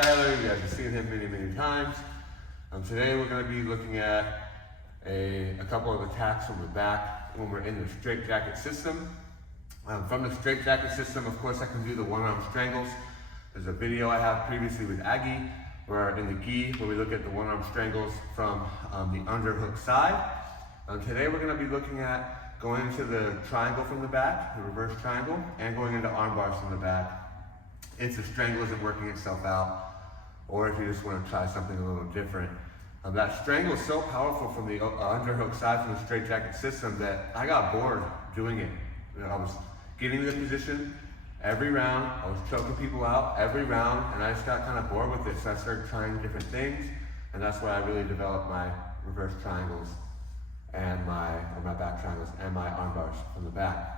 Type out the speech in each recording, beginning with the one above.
Skyler. You guys have seen him many times. Today we're going to be looking at a couple of attacks from the back when we're in the straight jacket system. From the straight jacket system, of course, I can do the one-arm strangles. There's a video I have previously with Aggie, where in the gi, where we look at the one-arm strangles from the underhook side. Today we're going to be looking at going into the triangle from the back, the reverse triangle, and going into arm bars from the back. If the strangle isn't working itself out, or if you just want to try something a little different. That strangle is so powerful from the underhook side from the straight jacket system that I got bored doing it. I was getting the position every round, I was choking people out every round, and I just got kind of bored with it, so I started trying different things, and that's why I really developed my reverse triangles and my back triangles and my arm bars from the back.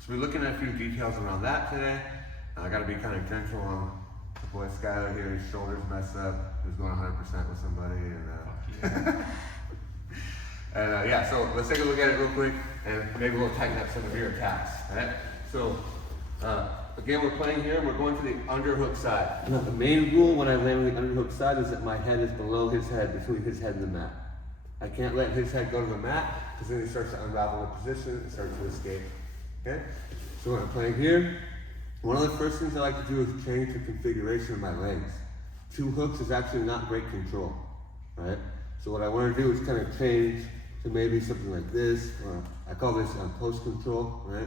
So we're looking at a few details around that today. I gotta be kind of gentle on the boy Skyler here. His shoulders messed up. He was going 100% with somebody, and yeah. So let's take a look at it real quick, and maybe we'll tighten up some of your attacks. All right. So again, we're playing here. We're going to the underhook side. Now, the main rule when I land on the underhook side is that my head is below his head, between his head and the mat. I can't let his head go to the mat because then he starts to unravel the position and starts to escape. Okay. So when I'm playing here, one of the first things I like to do is change the configuration of my legs. Two hooks is actually not great control, right? So what I want to do is kind of change to maybe something like this, or I call this post control, right?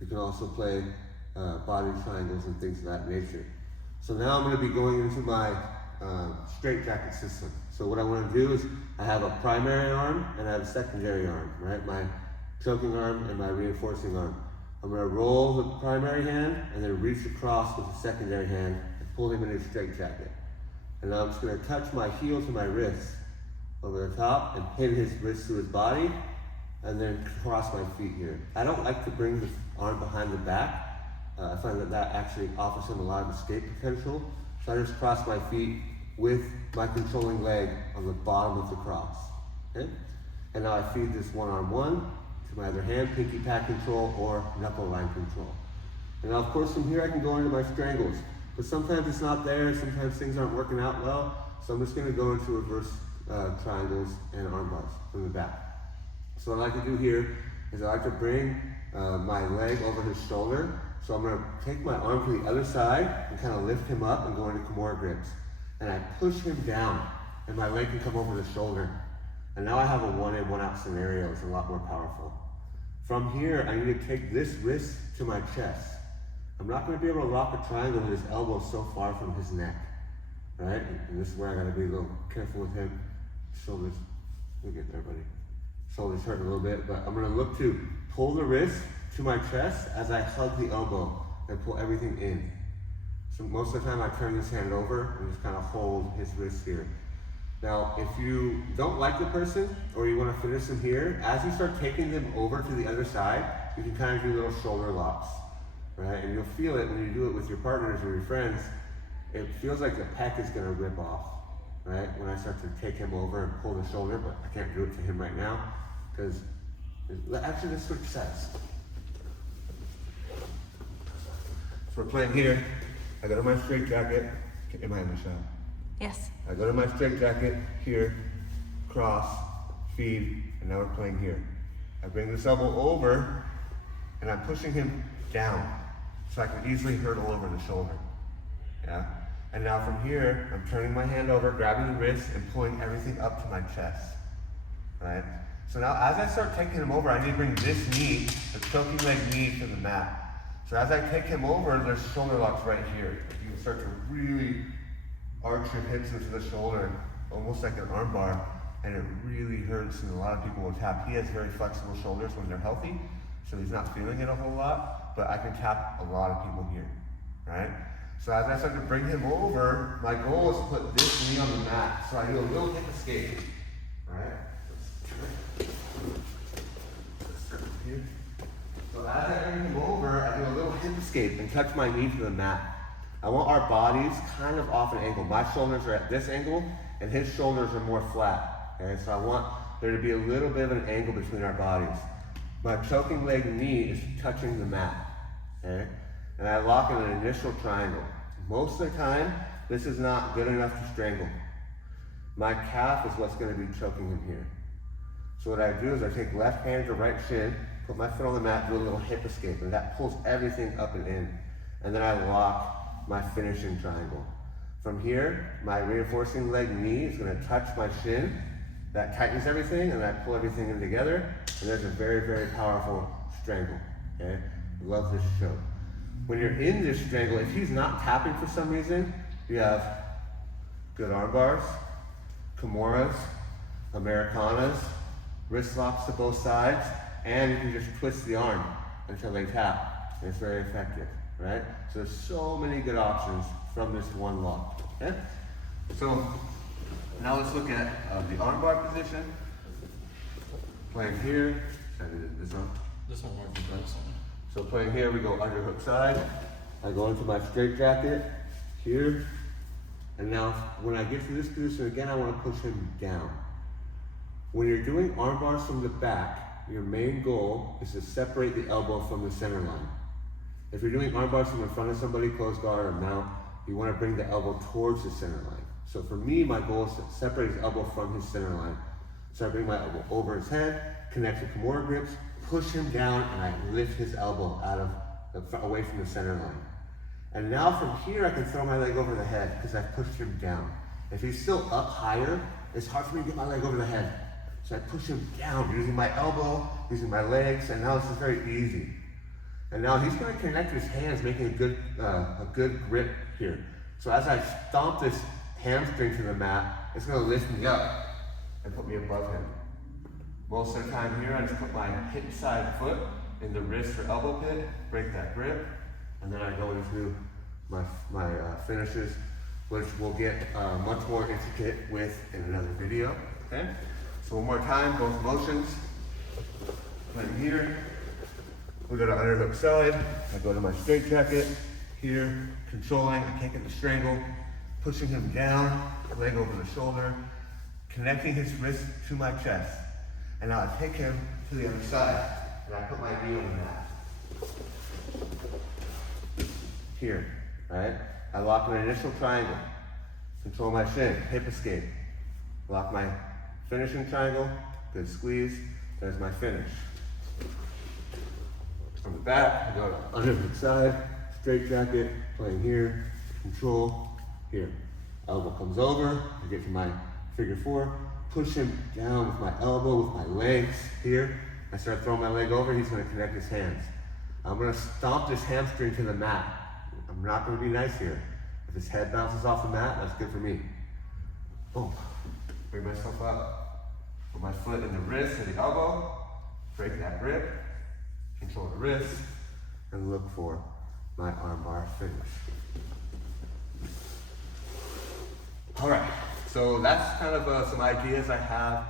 You can also play body triangles and things of that nature. So now I'm going to be going into my straight jacket system. So what I want to do is I have a primary arm and I have a secondary arm, right? My choking arm and my reinforcing arm. I'm going to roll the primary hand and then reach across with the secondary hand and pull him into a straight jacket. And now I'm just going to touch my heel to my wrist over the top and pin his wrist to his body and then cross my feet here. I don't like to bring the arm behind the back. I find that actually offers him a lot of escape potential. So I just cross my feet with my controlling leg on the bottom of the cross. Okay? And now I feed this one arm one to my other hand, pinky pad control or knuckle line control. And now of course from here I can go into my strangles, but sometimes it's not there, sometimes things aren't working out well, so I'm just going to go into reverse triangles and arm bars from the back. So what I like to do here is I like to bring my leg over his shoulder, so I'm going to take my arm to the other side and kind of lift him up and go into Kimura grips. And I push him down and my leg can come over the shoulder. And now I have a one in, one out scenario. It's a lot more powerful. From here, I need to take this wrist to my chest. I'm not going to be able to lock a triangle with his elbow so far from his neck, right? And this is where I got to be a little careful with him. Shoulders, we'll get there, buddy. Shoulders hurt a little bit, but I'm going to look to pull the wrist to my chest as I hug the elbow and pull everything in. So most of the time I turn this hand over and just kind of hold his wrist here. Now, if you don't like the person or you want to finish them here, as you start taking them over to the other side, you can kind of do little shoulder locks, right? And you'll feel it when you do it with your partners or your friends. It feels like the pec is going to rip off, right? When I start to take him over and pull the shoulder, but I can't do it to him right now because actually let's switch sides. So we're playing here. I go to my straight jacket. Am I in the shot? Yes. I go to my straight jacket here, cross, feed, and now we're playing here. I bring this elbow over, and I'm pushing him down, so I can easily hurdle over the shoulder. Yeah? And now from here, I'm turning my hand over, grabbing the wrist, and pulling everything up to my chest. Right? So now as I start taking him over, I need to bring this knee, the choking leg knee, to the mat. So as I take him over, there's shoulder locks right here. You can start to really arch your hips into the shoulder, almost like an arm bar, and it really hurts, and a lot of people will tap. He has very flexible shoulders when they're healthy, so he's not feeling it a whole lot, but I can tap a lot of people here, right? So as I start to bring him over, my goal is to put this knee on the mat, so I do a little hip escape, right? Here. So as I bring him over, I do a little hip escape and touch my knee to the mat. I want our bodies kind of off an angle. My shoulders are at this angle, and his shoulders are more flat. Okay, so I want there to be a little bit of an angle between our bodies. My choking leg knee is touching the mat. Okay, and I lock in an initial triangle. Most of the time, this is not good enough to strangle. My calf is what's going to be choking him here. So what I do is I take left hand to right shin, put my foot on the mat, do a little hip escape, and that pulls everything up and in. And then I lock my finishing triangle. From here, my reinforcing leg knee is going to touch my shin. That tightens everything, and I pull everything in together, and there's a very, very powerful strangle. Okay, love this show. When you're in this strangle, if he's not tapping for some reason, you have good arm bars, Kimuras, Americanas, wrist locks to both sides, and you can just twist the arm until they tap. And it's very effective, right? So there's so many good options from this one lock. Okay? So now let's look at the armbar position. Playing here. Should I do this one? This one works the best one. So playing here, we go underhook side. I go into my straight jacket here. And now when I get to this position again, I want to push him down. When you're doing arm bars from the back, your main goal is to separate the elbow from the center line. If you're doing arm bars from in front of somebody, close guard or mount, you want to bring the elbow towards the center line. So for me, my goal is to separate his elbow from his center line. So I bring my elbow over his head, connect the Kimura grips, push him down, and I lift his elbow away from the center line. And now from here, I can throw my leg over the head because I've pushed him down. If he's still up higher, it's hard for me to get my leg over the head. So I push him down using my elbow, using my legs, and now this is very easy. And now he's going to connect his hands, making a good grip here. So as I stomp this hamstring to the mat, it's going to lift me up and put me above him. Most of the time here, I just put my hip side foot in the wrist or elbow pit, break that grip, and then I go into my finishes, which we'll get much more intricate with in another video. Okay? So one more time, both motions. Playing here. We go to underhook side. I go to my straight jacket. Here, controlling. I can't get the strangle. Pushing him down, leg over the shoulder, connecting his wrist to my chest. And now I take him to the other side, and I put my knee on the mat. Here, right? I lock an initial triangle, control my shin, hip escape. Lock my finishing triangle, good squeeze, there's my finish. From the back, I go to underhook side, straight jacket, playing here, control, here. Elbow comes over, I get to my figure four, push him down with my elbow, with my legs here. I start throwing my leg over, he's gonna connect his hands. I'm gonna stomp this hamstring to the mat. I'm not gonna be nice here. If his head bounces off the mat, that's good for me. Boom. Bring myself up. Put my foot in the wrist and the elbow. Break that grip. Control the wrist. And look for my armbar finish. All right. So that's kind of some ideas I have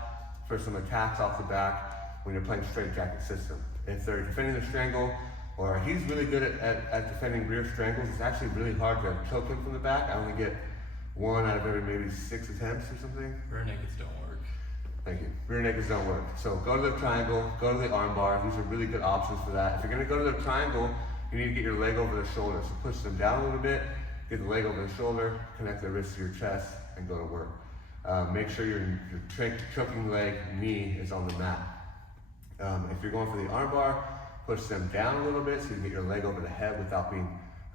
for some attacks off the back when you're playing straight jacket system. If they're defending the strangle, or he's really good at defending rear strangles, it's actually really hard to choke him from the back. I only get 1 out of every maybe 6 attempts or something. Rear nakeds don't work. Thank you. Rear nakeds don't work. So go to the triangle, go to the arm bar. These are really good options for that. If you're gonna go to the triangle, you need to get your leg over the shoulder. So push them down a little bit, get the leg over the shoulder, connect the wrist to your chest, and go to work. Make sure your choking leg, knee is on the mat. If you're going for the arm bar, push them down a little bit so you can get your leg over the head without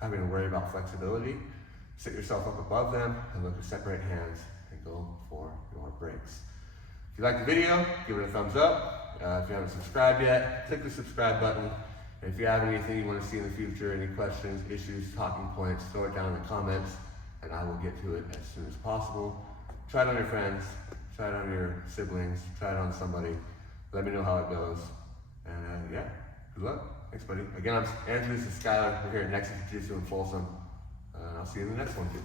having to worry about flexibility. Sit yourself up above them and look to separate hands and go for your breaks. If you like the video, give it a thumbs up. If you haven't subscribed yet, click the subscribe button. And if you have anything you want to see in the future, any questions, issues, talking points, throw it down in the comments and I will get to it as soon as possible. Try it on your friends, try it on your siblings, try it on somebody. Let me know how it goes. And yeah, good luck. Thanks, buddy. Again, I'm Andrew, this is Skylar. We're here at Nexus Jiu-Jitsu in Folsom. And I'll see you in the next one, too.